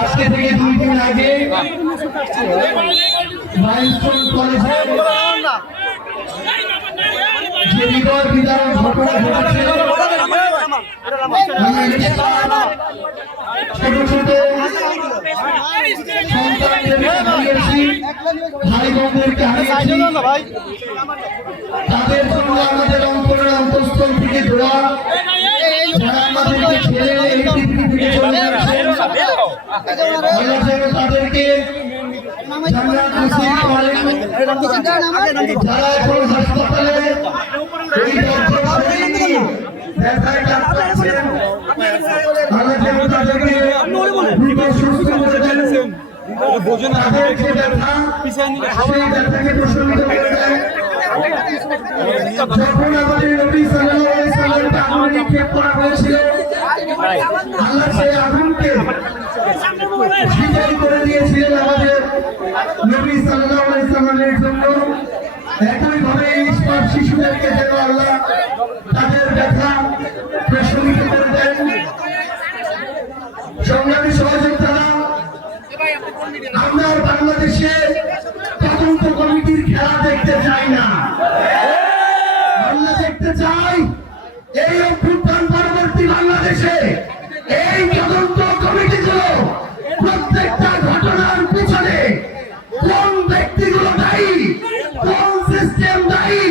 আজকে থেকে 2 দিন আগে মাইলস্টোন কলেজে যে হৃদয় বিদারণ ঘটনা ঘটেছে, ছোট ছোট সন্তানদেরকে হারিয়েছি, ভাই বোনদেরকে হারিয়েছি, তাদের জন্য আমাদের অন্তরের অন্তঃস্থল থেকে দোয়া, যারা আমাদেরকে ছেড়ে এই পৃথিবী থেকে চলে যাচ্ছেন, আল্লাহ যেন তাদেরকে জান্নাত নসিব করেন। যারা এখন হাসপাতালে এই ব্যথায় কাটাচ্ছেন, আল্লাহ যেন তাদেরকে দ্রুত সুস্থ করে দেন। তাদের যে ব্যথা, সেই ব্যথাকে প্রশমিত করে দেন। যখন আমাদের নবী সাল্লাল্লাহু আলাইহি সাল্লামকে আগুনে নিক্ষেপ করা হয়েছিল, আল্লাহ সেই আগুনকে শীতল করে দিয়েছিলেন আমাদের নবী সাল্লাল্লাহু আলাইহি সাল্লামের জন্য। একইভাবে ইসমাত শিশুদেরকে যেন আল্লাহ তাদের ব্যথা প্রশমিত করে দেন। সংগ্রামী সহযোদ্ধারা, আমরা বাংলাদেশে তদন্ত কমিটির খেলা দেখতে চাই না। আমরা দেখতে চাই এই অভ্যুত্থান পরবর্তী বাংলাদেশে এই তদন্ত কমিটিগুলো প্রত্যেকটা ঘটনার পিছনে কোন ব্যক্তিগুলো দায়ী, কোন সিস্টেম দায়ী,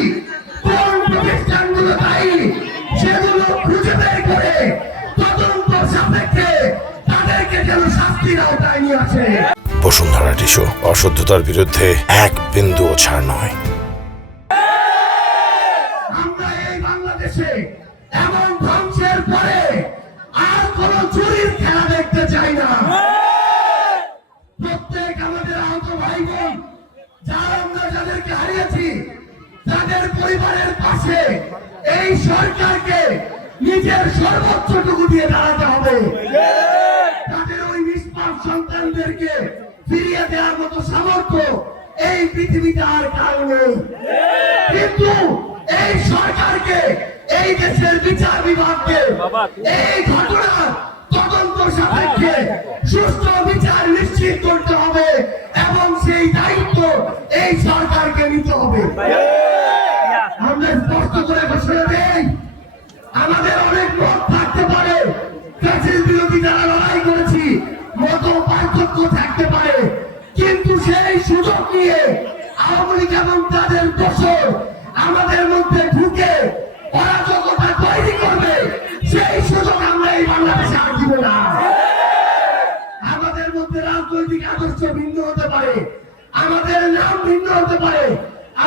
কোন প্রতিষ্ঠানগুলো দায়ী, সেগুলো খুঁজে বের করে তদন্ত সাপেক্ষে তাদেরকে যেন শাস্তির আওতায় নিয়ে আসে। বসুন্ধরা টিস্যু, অশুদ্ধতার বিরুদ্ধে এক বিন্দুও ছাড় নয়। আমরা এই বাংলাদেশে এমন ধ্বংসের পরে আর কোন চুরির খেলা দেখতে চাই না। প্রত্যেক আমাদের আহত ভাই বোন, যারা আমরা যাদেরকে হারিয়েছি, তাদের পরিবারের পাশে এই সরকারকে নিজের সর্বোচ্চটুকু দিয়ে দাঁড়াতে হবে। তাদের ওই নিষ্পাপ সন্তানদেরকে ফিরিয়ে দেওয়ার মতো সামর্থ্য এই পৃথিবীতে আর কারো নেই। কিন্তু এই সরকারকে, এই দেশের বিচার বিভাগকে এই ঘটনার তদন্ত সাপেক্ষে সুষ্ঠু বিচার নিশ্চিত করতে হবে এবং সেই দায়িত্ব এই সরকারকে নিতে হবে। আমরা স্পষ্ট করে ঘোষণা দেই, আমাদের অনেক মত থাকতে পারে, ফ্যাসিস্ট বিরোধী যারা লড়াই করেছি মত পার্থক্য থাকতে পারে, কিন্তু সেই সুযোগ নিয়ে আওয়ামী লীগ এবং তাদের দোসর আমাদের মধ্যে ঢুকে অরাজকতা তৈরি করবে, সেই সুযোগ আমরা এই বাংলাদেশে আর দিব না। আমাদের মধ্যে রাজনৈতিক আদর্শ ভিন্ন হতে পারে, আমাদের নাম ভিন্ন হতে পারে,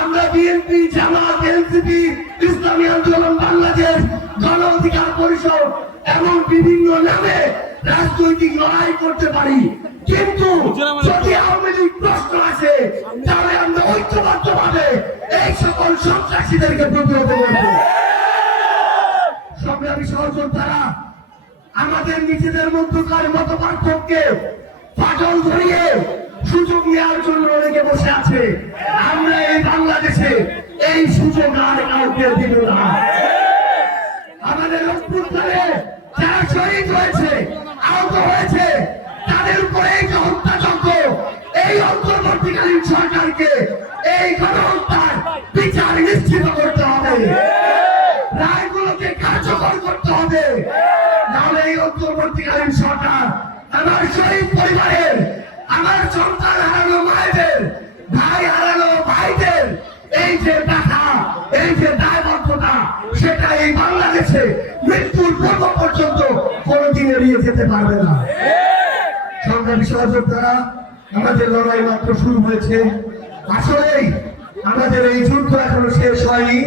আমরা বিএনপি, জামাত, এনসিপি, ইসলামী আন্দোলন বাংলাদেশ, গণ অধিকার পরিষদ এমন বিভিন্ন নামে রাজনৈতিক লড়াই করতে পারি, কিন্তু যদি আওয়ামী লীগ প্রশ্ন আসে তাহলে আমরা ঐক্যবদ্ধভাবে এই সকল সন্ত্রাসীদেরকে প্রতিহত করব। সংগ্রামী সহযোদ্ধারা, আমাদের নিজেদের মধ্যকার মত পার্থক্যে ফাটল ধরিয়ে সুযোগ নেওয়ার জন্য অনেকে বসে আছে। আমরা এই বাংলাদেশে এই সুযোগ আর কাউকে দিব না। আমাদের অভ্যুত্থানে যারা শহীদ হয়েছে, আহত হয়েছে, তাদের উপরে এই যে হত্যাযজ্ঞ, এই অন্তর্বর্তীকালীন সরকারকে এই গণহত্যার বিচার নিশ্চিত করতে হবে, রায়গুলোকে কার্যকর করতে হবে। নাহলে এই অন্তর্বর্তীকালীন সরকার আমার শহীদ পরিবারের, আমার সন্তান হারানো মায়েদের, ভাই হারানো ভাইদের এই যে টাকা, এই যে দায়বদ্ধতা, সেটা এই বাংলাদেশে মৃত্যুর পূর্ব পর্যন্ত কোনদিন এড়িয়ে যেতে পারবে না। সংগ্রামী সহযোদ্ধারা, আমাদের লড়াই মাত্র শুরু হয়েছে। আসলেই আমাদের এই যুদ্ধ এখনো শেষ হয়নি।